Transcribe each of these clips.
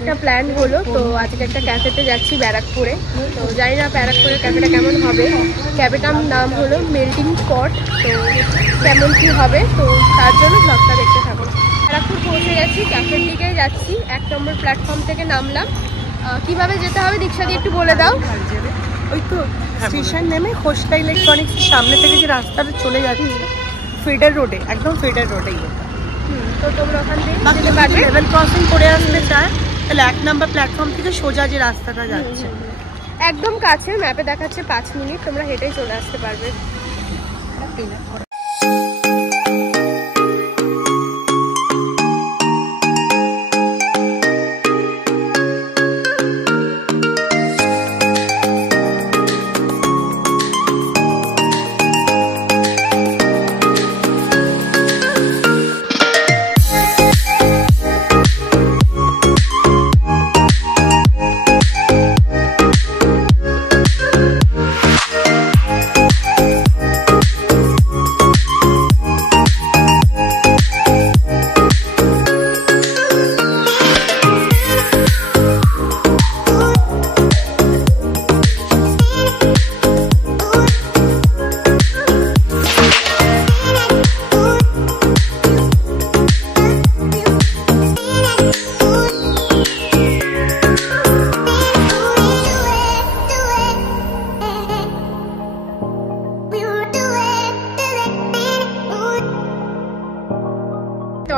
একটা প্ল্যান হলো, তো আজকে একটা ক্যাফেতে যাচ্ছি ব্যারাকপুরে। তো জানি না ব্যারাকপুরের ক্যাফেটা কেমন হবে। ক্যাফেটার নাম হলো মেল্টিং পট। তো কেমন কি হবে, তো তার জন্য ব্লগটা দেখতে থাকো। ব্যারাকপুর পৌঁছে গেছি, ক্যাফের দিকে যাচ্ছি। 1 নম্বর প্ল্যাটফর্ম থেকে নামলাম। কিভাবে যেতে হবে দীক্ষাদি একটু বলে দাও। ওই তো স্টেশন নেমে খোসলা ইলেকট্রনিক্সের সামনে থেকে যে রাস্তাটা চলে যাচ্ছে ফিডার রোডে, একদম ফিডার রোডেই। তো তোমরা ওখান থেকে যেতে পারবে। লেভেল ক্রসিং করে আসতে চায় তাহলে 1 নম্বর প্ল্যাটফর্ম থেকে সোজা যে রাস্তাটা যাচ্ছে একদম কাছে, ম্যাপে দেখাচ্ছে 5 মিনিট, তোমরা হেঁটেই চলে আসতে পারবে।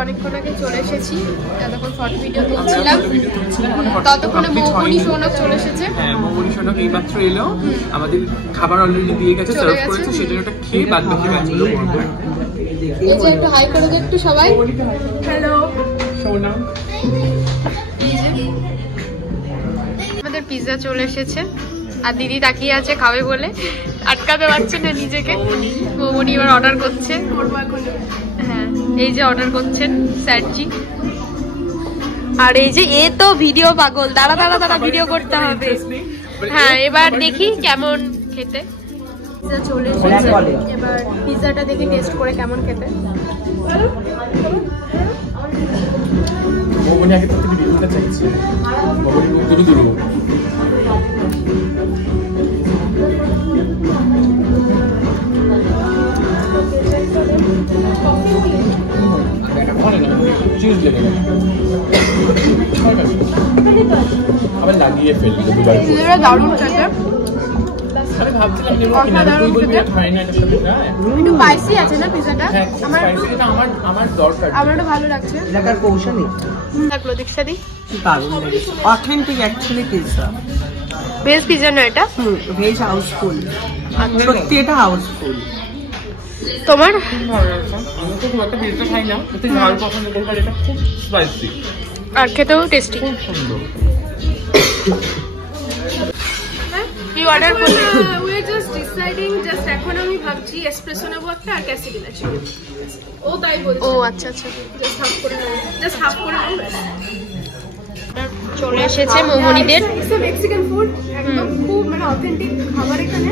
অনেকক্ষণ আগে চলে এসেছি, ততক্ষণ শর্ট ভিডিও তুলছিলাম, ততক্ষণে মৌবনি সৌনক চলে এসেছে। হ্যাঁ, মৌবনি সৌনক এইমাত্র এলো, আমাদের খাবার অলরেডি দিয়ে গেছে, সার্ভ করেছে, সেটা ওটা খেয়ে বাদ বাকি কাজগুলো করবে। এই যে একটু হাই করে একটু সবাই, হ্যালো সৌনক। আমাদের পিৎজা চলে এসেছে, আর দিদি তাকিয়ে আছে খাবে বলে, আটকাতে পারছে না নিজেকে। মৌবনি এবার অর্ডার করছে। হ্যাঁ, এই যে অর্ডার করছেন স্যারজি। আর এই যে এ তো ভিডিও পাগল, দাঁড়া দাঁড়া দাঁড়া ভিডিও করতে হবে। হ্যাঁ, এবার দেখি কেমন খেতে। পিৎজা চলে এসেছে, এবার পিৎজাটা দেখি টেস্ট করে কেমন খেতে। মৌবনি আগে থেকে ভিডিওটা চাইছে, মৌবনি দূরে দূরে আবার লাগিয়ে ফেললি দুবার করে। দারুণ খেতে, আমি ভাবছিলাম যে একটু স্পাইসি আছে না পিৎজাটা? আমার দরকার, আমার ভালো লাগছে। এলাকার কৌশলী লাগলো দীক্ষাদি, authentic actually pizza, veg pizza না এটা? ভেজ হাউসফুল, সত্যি এটা হাউসফুল। তোমার আমি তো খুব একটা পিৎজা খাই না, কিন্তু ঝাল পছন্দ করি, আর এটা খুব স্পাইসি আর খেতেও টেস্টি, খুব সুন্দর। কি অর্ডার করলে? We are just deciding, just এখন আমি ভাবছি এসপ্রেসো নেবো একটা আর ক্যাসিডিনা চাই। ও তাই বলছে। ও আচ্ছা আচ্ছা, জাস্ট হাফ করে নাও, জাস্ট হাফ করে নাও। চলে এসেছে মৌবনিদের মেক্সিকান ফুড, একদম খুব মানে অথেন্টিক খাবার। এখানে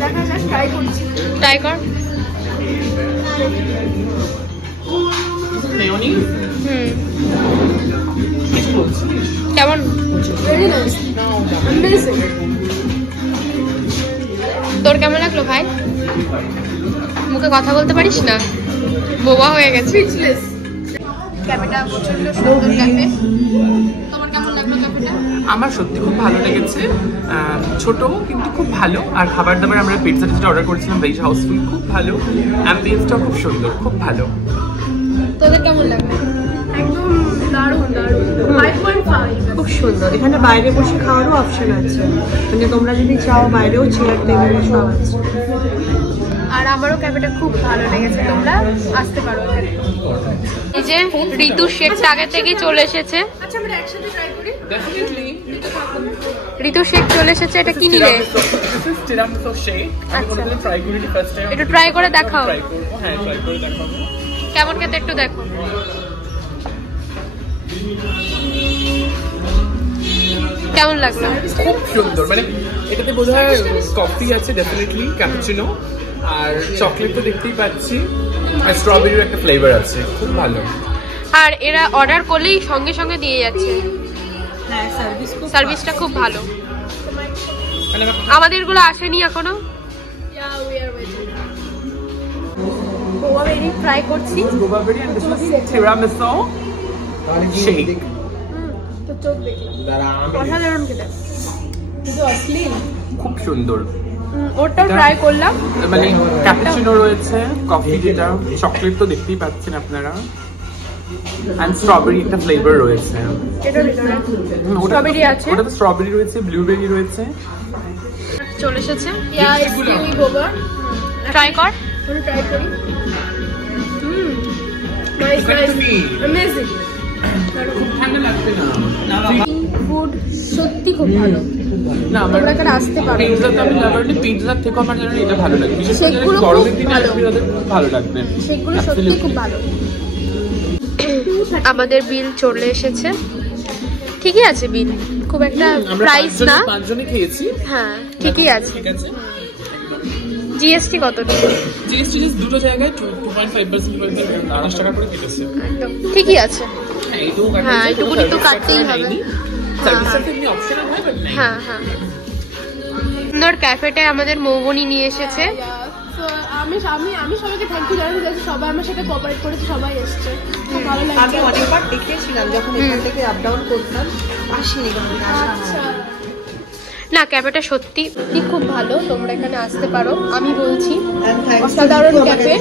দেখা যাক, ট্রাই করছি। ট্রাই কর। কেমন? Very nice, amazing. তোর কেমন লাগলো ভাই? মুখে কথা বলতে পারিস না, বোবা হয়ে গেছে। ক্যাফেটা প্রচন্ড সুন্দর ক্যাফে। তোমার কেমন লাগলো ক্যাফেটা? আমার সত্যি খুব ভালো লেগেছে, ছোট কিন্তু খুব ভালো। আর খাবার দাবার আমরা পিৎজাটা যেটা অর্ডার করেছিলাম ভেজ হাউসফুল, খুব ভালো। অ্যাম্বিয়েন্সটা খুব সুন্দর, খুব ভালো। তোদের কেমন লাগলো? একদম দারুণ দারুণ, 5.5 খুব সুন্দর। এখানে বাইরে বসে খাওয়ারও অপশন আছে, মানে তোমরা যদি চাও বাইরেও চেয়ার টেবিল সব আছে। আর আমারও ক্যাফেটা খুব ভালো লেগেছে, তোমরা আসতে পারো এখানে। এই যে ঋতু শেকটা আগে থেকেই চলে এসেছে। আচ্ছা আমরা একসাথে ট্রাই করি। ডেফিনেটলি। ঋতু শেক চলে এসেছে, এটা কি নিলে? একটু ট্রাই করে দেখাও। কেমন খেতে একটু দেখো। কেমন লাগলো? খুব সুন্দর, মানে এটাতে বোধহয় কফি আছে ডেফিনেটলি, ক্যাপুচিনো, আর চকলেট তো দেখতেই পাচ্ছি, আর স্ট্রবেরির একটা ফ্লেভার আছে, খুব ভালো। আর এরা অর্ডার করলেই সঙ্গে সঙ্গে দিয়ে যাচ্ছে। হ্যাঁ, সার্ভিসটা খুব ভালো। আমাদের গুলো আসেনি এখনো। গোয়া বেরি ট্রাই করছি। Guava berry and this is tiramisu shake. তো চোখ দেখলাম, অসাধারণ খেতে, খুব সুন্দর। ওটাও ট্রাই করলাম। মানে ক্যাপুচিনো রয়েছে, কফি যেটা, চকলেট তো দেখতেই পাচ্ছেন আপনারা, and স্ট্রবেরি একটা ফ্লেভার রয়েছে। এটার ভিতরে স্ট্রবেরি আছে, ওটাতে স্ট্রবেরি রয়েছে, ব্লুবেরি রয়েছে। চলে এসেছে। Yeah it's kiwi guava. Try কর। আমি ট্রাই করি। Nice nice, amazing. খুব ঠান্ডা লাগবে না। ফুড সত্যি খুব ভালো। না, আমার এখানে আসতে পারো। পিৎজা তো আমি লাভার, পিৎজা থেকে আমার জানা এটা ভালো লাগে, বিশেষ করে সেগুলো গরমের দিনে ভালো। আপনাদের খুব ভালো লাগবে। সেগুলো সত্যি খুব ভালো। আমাদের বিল চলে এসেছে। ঠিকই আছে বিল, খুব একটা প্রাইস না। পাঁচজনই খেয়েছি। হ্যাঁ ঠিকই আছে। ঠিক আছে। জিএসটি কত? জিএসটি দুটো জায়গায় 2.5% 28 টাকা করে কেটেছে। একদম ঠিকই আছে। হ্যাঁ, এইটুকুনি তো কাটতেই হবে। হ্যাঁ হ্যাঁ। সুন্দর ক্যাফেতে আমাদের মৌবনি নিয়ে এসেছে। আমি সবাইকে থ্যাংক ইউ জানাতে চাইছি, সবাই আমার সাথে কোঅপারেট করেছে, সবাই এসেছে, খুব ভালো লাগছে। আমি অনেকবার দেখেছিলাম যখন এখান থেকে আপ ডাউন করতাম, আসিনি কোনোদিন। আচ্ছা, না ক্যাফেটা সত্যি খুব ভালো, তোমরা এখানে আসতে পারো, আমি বলছি। অসাধারণ ক্যাফে।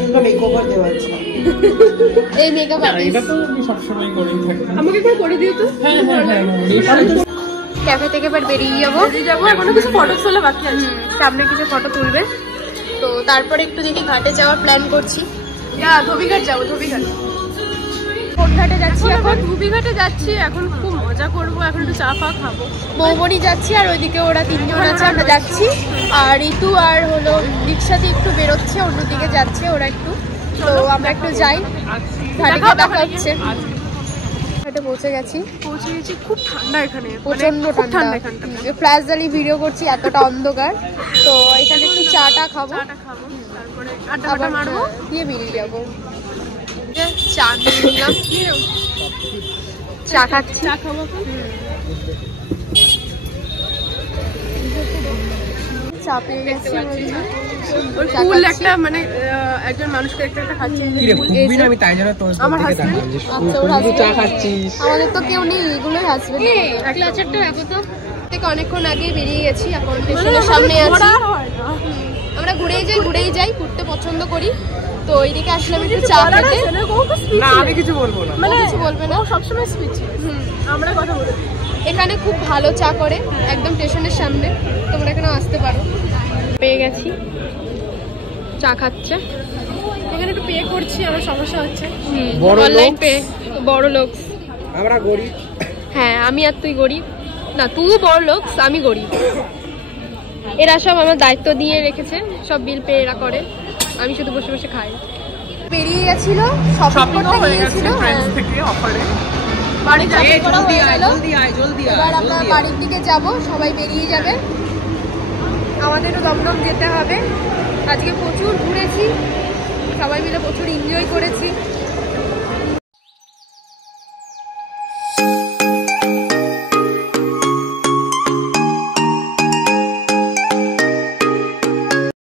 এই মেকআপ আর্টিস্ট আমাকে করে দিও তো। ক্যাফে থেকে এবার বেরিয়ে যাবো। এখনো কিছু ফটো তোলা বাকি আছে, সামনে কিছু ফটো তুলবে, তো তারপরে একটু দেখি ঘাটে যাওয়ার প্ল্যান করছি। ধোবিঘাট যাবো। ধোবিঘাট কোন ঘাটে যাচ্ছি এখন? ধোবিঘাটে যাচ্ছি, এখন খুব মজা করবো, এখন একটু চা ফা খাবো। মৌবনি যাচ্ছি, আর ওইদিকে ওরা তিনজন আছে, আমরা যাচ্ছি। আর ঋতু আর হলো রিক্সাতে একটু বেরোচ্ছে, অন্যদিকে যাচ্ছে ওরা একটু, তো আমরা একটু যাই। ঘাটে গিয়ে দেখা হচ্ছে। ঘাটে পৌঁছে গেছি। খুব ঠান্ডা এখানে, প্রচন্ড ঠান্ডা এখানটা। ফ্ল্যাশ জ্বালিয়ে ভিডিও করছি, এতটা অন্ধকার। তো এখানে একটু চাটা খাবো, তারপরে আড্ডা মারবো, দিয়ে বেরিয়ে যাবো। চা নিয়ে নিলাম, চা খাচ্ছি। চা খাবো। চা পেয়ে গেছি। ফুল একটা মানে একজন মানুষকে একটা খাচ্ছি। আমি তাই জন্য তোর আমার হাজবেন্ড। আচ্ছা, ওর হাজবেন্ড চা খাচ্ছিস। আমাদের তো কেউ নেই, এগুলোই হাজবেন্ড। একটা আচারটা রাখো তো। থেকে অনেকক্ষণ আগে বেরিয়ে গেছি, এখন স্টেশনের সামনে আছি। আমরা ঘুরেই যাই, ঘুরতে পছন্দ করি। তো এইদিকে আসলাম একটু চা খেতে। না, আমি কিছু বলবো না। মানে কিছু বলবে না, সবসময় স্পিচ। আমরা কথা বলি। এখানে খুব ভালো চা করে, একদম স্টেশনের সামনে, তোমরা এখানে আসতে পারো। পেয়ে গেছি, চা খাচ্ছে। এখানে একটু পে করছি, আমার সমস্যা হচ্ছে। Online pay. বড় লোক আমরা গরিব। হ্যাঁ, আমি আর তুই গরিব না, তুই বড় লোক, আমি গরিব। এরা সব আমার দায়িত্ব দিয়ে রেখেছে, সব বিল পে এরা করে, আমি শুধু বসে বসে খাই। বেরিয়ে গেছিল, শপিং করতে গিয়েছিল। বাড়ি যাবে, এবার আমরা বাড়ির দিকে যাব, সবাই বেরিয়ে যাবে, আমাদেরও দমদম যেতে হবে। আজকে প্রচুর ঘুরেছি, সবাই মিলে প্রচুর এনজয় করেছি।